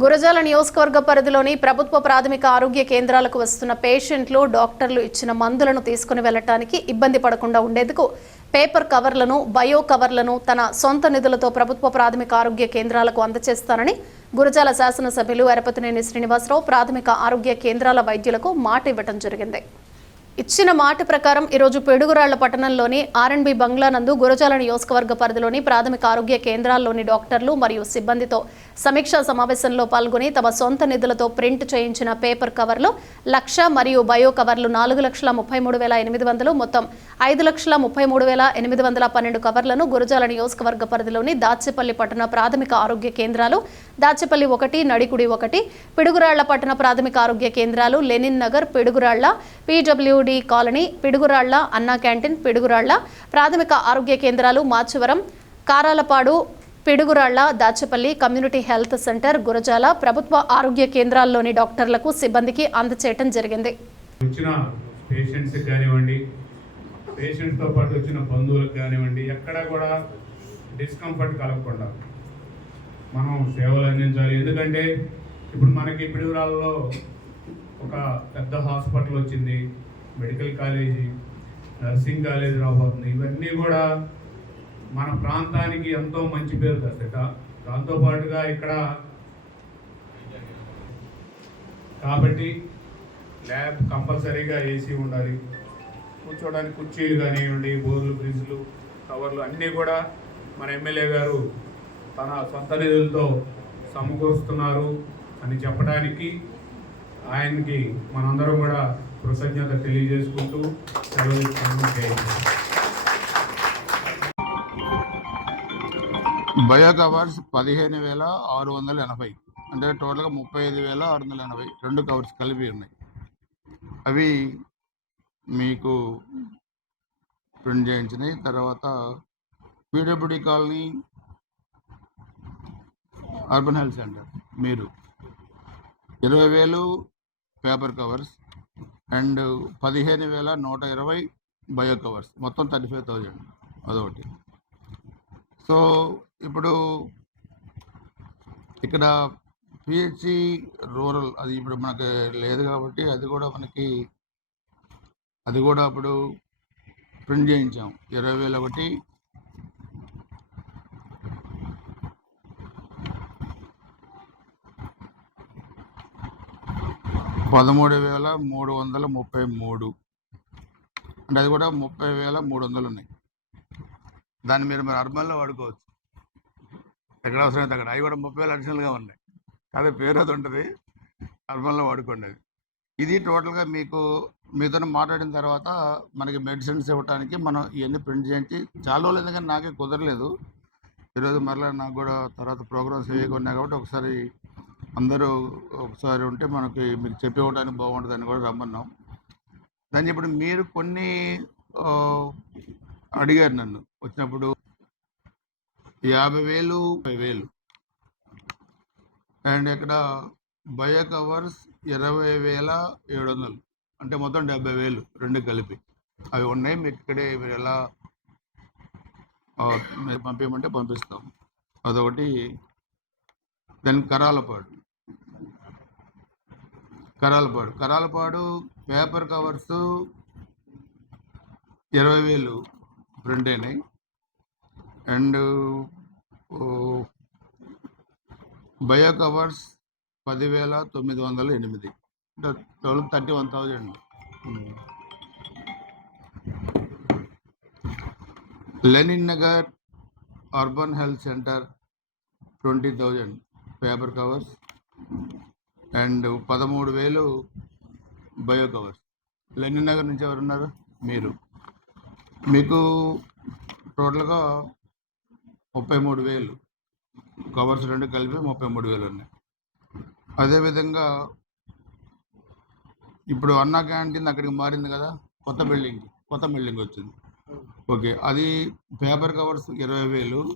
గురజాల నియోజకవర్గ పరిధిలోని ప్రభుత్వ ప్రాథమిక ఆరోగ్య కేంద్రాలకు వస్తున్న పేషెంట్లు డాక్టర్లు ఇచ్చిన మందులను తీసుకుని వెళ్లడానికి ఇబ్బంది పడకుండా ఉండేందుకు పేపర్ కవర్లను బయో కవర్లను తన సొంత నిధులతో ప్రభుత్వ ప్రాథమిక ఆరోగ్య కేంద్రాలకు అందజేస్తానని గురజాల శాసనసభ్యులు ఎరపతినేని శ్రీనివాసరావు ప్రాథమిక ఆరోగ్య కేంద్రాల వైద్యులకు మాట ఇవ్వడం జరిగింది. ఇచ్చిన మాట ప్రకారం ఈరోజు పిడుగురాళ్ల పట్టణంలోని ఆర్ఎండ్బి బంగ్లా నందు గురజాల నియోజకవర్గ పరిధిలోని ప్రాథమిక ఆరోగ్య కేంద్రాల్లోని డాక్టర్లు మరియు సిబ్బందితో సమీక్షా సమావేశంలో పాల్గొని తమ సొంత నిధులతో ప్రింట్ చేయించిన పేపర్ కవర్లు 1,00,000 మరియు బయో కవర్లు 4,33,800 మొత్తం 5,33,812 కవర్లను గురజాల నియోజకవర్గ పరిధిలోని దాచేపల్లి పట్టణ ప్రాథమిక ఆరోగ్య కేంద్రాలు దాచేపల్లి 1, నడికుడి 1, పిడుగురాళ్ల పట్టణ ప్రాథమిక ఆరోగ్య కేంద్రాలు Lenin Nagar, Piduguralla, PWD colony, Piduguralla Anna canteen, Piduguralla ప్రాథమిక ఆరోగ్య కేంద్రాలు Machavaram, Karalapadu, Piduguralla, Dachepalli community health centre, Gurazala ప్రభుత్వ ఆరోగ్య కేంద్రాల్లోని డాక్టర్లకు సిబ్బందికి అందజేయడం జరిగింది. వచ్చిన పేషెంట్స్ కానివ్వండి, పేషెంట్స్తో పాటు వచ్చిన బంధువులకు కానివ్వండి, ఎక్కడా కూడా డిస్కంఫర్ట్ కలగకుండా మనం సేవలు అందించాలి. ఎందుకంటే ఇప్పుడు మనకి పిడుగురాళ్ళలో ఒక పెద్ద హాస్పిటల్ వచ్చింది, మెడికల్ కాలేజీ, నర్సింగ్ కాలేజీ రాబోతుంది. ఇవన్నీ కూడా మన ప్రాంతానికి ఎంతో మంచి పేరు తెస్తాయి. దాంతోపాటుగా ఇక్కడ కాబట్టి ల్యాబ్ కంపల్సరీగా ఏసీ ఉండాలి, కూర్చోడానికి కుర్చీలు కానివ్వండి, బోర్లు, బ్రిడ్జ్లు, కవర్లు అన్నీ కూడా మన ఎమ్మెల్యే గారు తన సొంత నిధులతో సమకూరుస్తున్నారు అని చెప్పడానికి ఆయనకి మనందరం కూడా కృతజ్ఞత తెలియజేసుకుంటూ సెలవు బయో కవర్స్ 15,680, అంటే టోటల్గా 35,680 2 కవర్స్ కలిపి ఉన్నాయి. అవి మీకు ప్రింట్ చేయించినాయి. తర్వాత PWD colony urban health centre మీరు 20,000 paper covers and 15,120 bio covers, మొత్తం 35,000 అదొకటి. సో ఇప్పుడు ఇక్కడ PHC రూరల్ అది ఇప్పుడు మనకి లేదు కాబట్టి అది కూడా అప్పుడు ప్రింట్ చేయించాం. 20,000 ఒకటి, 13,333, అంటే అది కూడా 30,300 ఉన్నాయి. దాన్ని మీరు అర్బన్లో వాడుకోవచ్చు, ఎక్కడ అవసరమైతే అక్కడ. అవి కూడా 30,000 అడిషనల్గా ఉన్నాయి. అదే పేరు అది ఉంటుంది, అర్బన్లో వాడుకోండి. అది ఇది టోటల్గా మీతో మాట్లాడిన తర్వాత మనకి మెడిసిన్స్ ఇవ్వడానికి మనం ఇవన్నీ ప్రింట్ చేయించి చాలా రోజులు, ఎందుకంటే నాకే కుదరలేదు. ఈరోజు మరలా నాకు కూడా తర్వాత ప్రోగ్రామ్స్ వేయకున్నాయి కాబట్టి ఒకసారి అందరూ ఒకసారి ఉంటే మీకు చెప్పి ఇవ్వడానికి బాగుంటుందని కూడా రమ్మన్నాం. దాన్ని ఇప్పుడు మీరు కొన్ని అడిగారు నన్ను వచ్చినప్పుడు 50,000, 10,000 అండ్ ఇక్కడ బయో కవర్స్ 20,700, అంటే మొత్తం 70,000 2 కలిపి అవి ఉన్నాయి. మీకు ఇక్కడే మీరు ఎలా మీరు పంపించమంటే పంపిస్తాం. అదొకటి. Then Karalapadu paper covers 20,000 print అయినాయి and bio covers 10,908, total 31,000. Lenin Nagar urban health centre 20,000 paper covers and 13,000 bio covers. Lenin Nagar నుంచి ఎవరున్నారు? మీకు టోటల్గా 33,000 కవర్స్ 2 కలిపి 33,000 ఉన్నాయి. అదేవిధంగా ఇప్పుడు అన్నా క్యాంటీన్ అక్కడికి మారింది కదా, కొత్త బిల్డింగ్ వచ్చింది. ఓకే, అది పేపర్ కవర్స్ 20,000